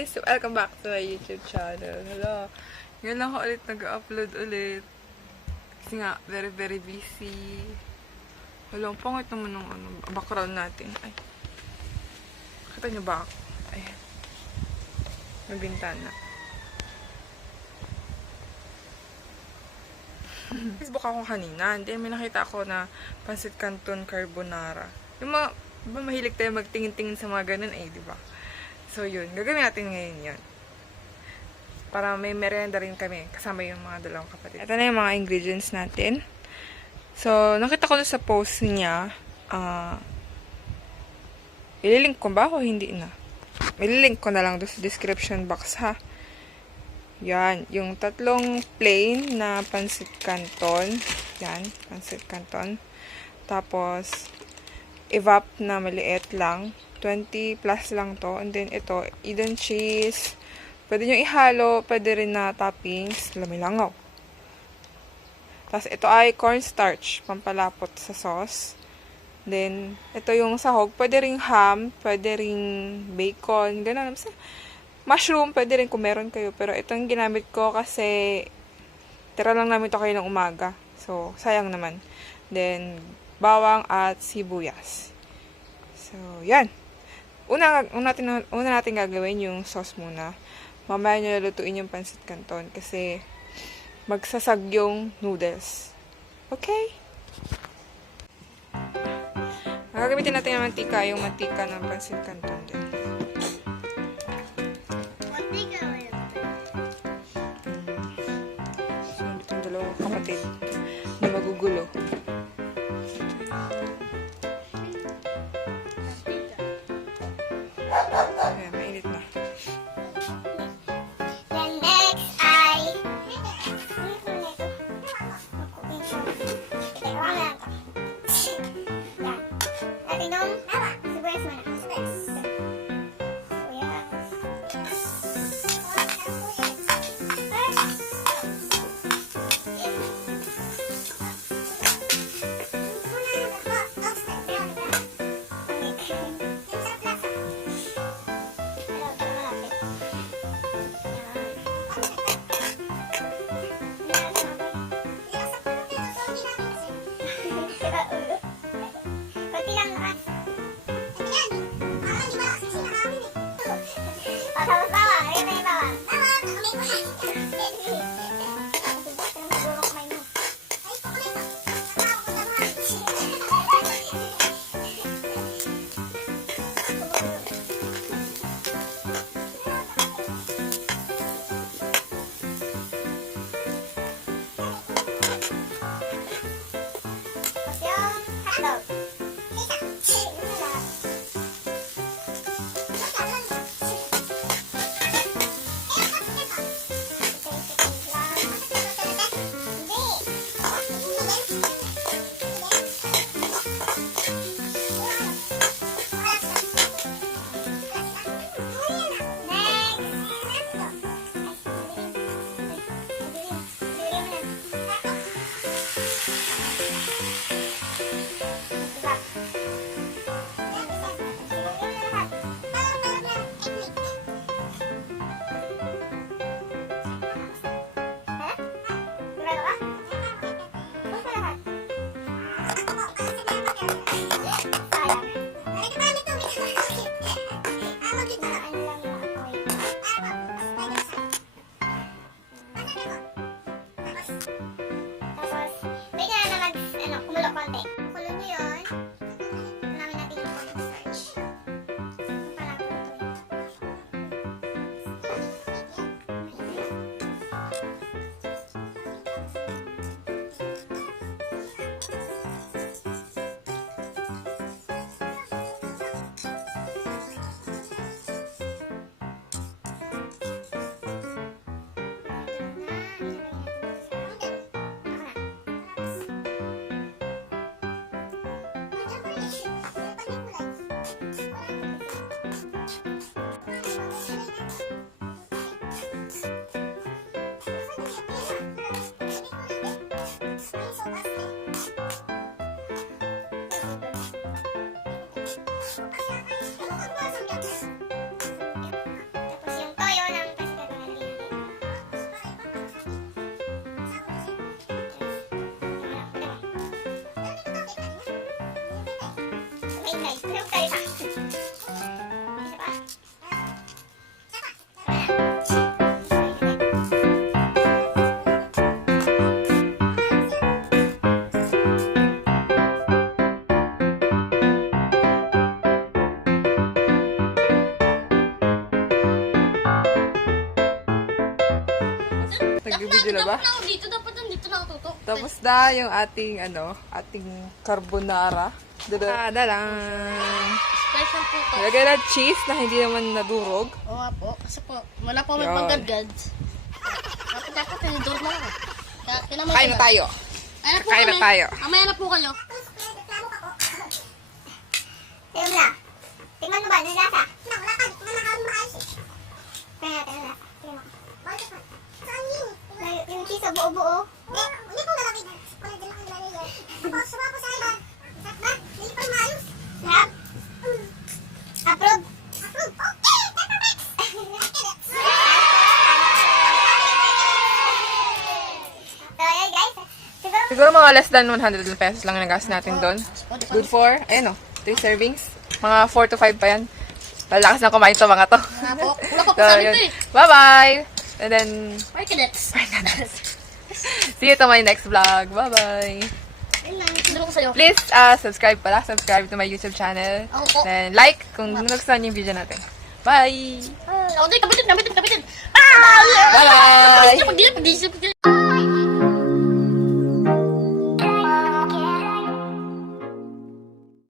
guys! Welcome back to my YouTube channel. Hello. Ngayon lang ako ulit nag-upload ulit. Kasi nga, very busy. Hello, ang pangit naman ng background natin. Ay. Kita niyo ba ako? Ayan. May bintana. Facebook ako kanina. Hindi, may nakita ako na Pancit Canton Carbonara. Yung mga, diba mahilig tayo magtingin-tingin sa mga ganun di ba? So, yun. Gagawin natin ngayon yun. Para may meryenda rin kami. Kasama yung mga dalawang kapatid. Ito na yung mga ingredients natin. So, nakita ko na sa post niya. Ililink ko ba o hindi na? Ililink ko na lang doon sa description box, ha? Yan. Yung tatlong plain na Pancit Canton. Yan. Pancit Canton. Tapos, evap na maliit lang. 20 plus lang to. And then, ito, Eden cheese. Pwede nyo ihalo. Pwede rin na toppings. Lamilangaw. Tapos, ito ay cornstarch. Pampalapot sa sauce. Then, ito yung sahog. Pwede ring ham. Pwede ring bacon. Ganun. Mushroom. Pwede rin kung meron kayo. Pero, ito yung ginamit ko kasi tira lang namin ito kayo ng umaga. So, sayang naman. Then, bawang at sibuyas. So, yan. Una natin gagawin yung sauce muna. Mamaya nyo lutuin yung Pancit Canton kasi magsasag yung noodles. Okay? Gagamitin natin yung mantika ng Pancit Canton din. So, itong dalawang kapatid na magugulo. Ayan, mainit na. Then next ay natin yung sibuyas muna. plain guys. Pero tayo pa. Isa pa. Nag-video na ba? Dapat nandito na ako tutok. Tapos na yung ating carbonara. Dada lang. Special po to. Nilagay na cheese na hindi naman nadurog. Oo nga po. Kasi po, wala po may Yun. panggadgad. Dapat tinidor na ako. Kain na tayo. Kain na tayo. Amaya na po kayo. Tingnan mo na. Tingnan mo ba? Ano lasa? Wala ka. Wala ka maayos eh. Kaya natin ang lasa. Tingnan mo. Bakit pa? Saan yun? Yung cheese sa buo-buo. Hindi po malaki na. Wala din ako nilalagay. Tapos, suma po sa iba. Sarap ba? Hindi pa maayos. Sarap? Approve? Approve. Okay! Perfect! So, ayan guys. Siguro mga less than 100 pesos lang nagas natin doon. Good for, ayun o, 3 servings. Mga 4 to 5 pa yan. Lalakas na kumain to mga to. Nga po. Wala pa po So, sa yun. dito eh. Bye-bye! And then, Bye, cadets. see you to my next vlog. Bye-bye! Ayun lang. Tinuro ko sa'yo. Please, subscribe pala. Subscribe to my YouTube channel. Ako po. Then, like kung nagustuhan yung video natin. Bye! Ako din, kapitin. Ah! Bye-bye! Pag-disip.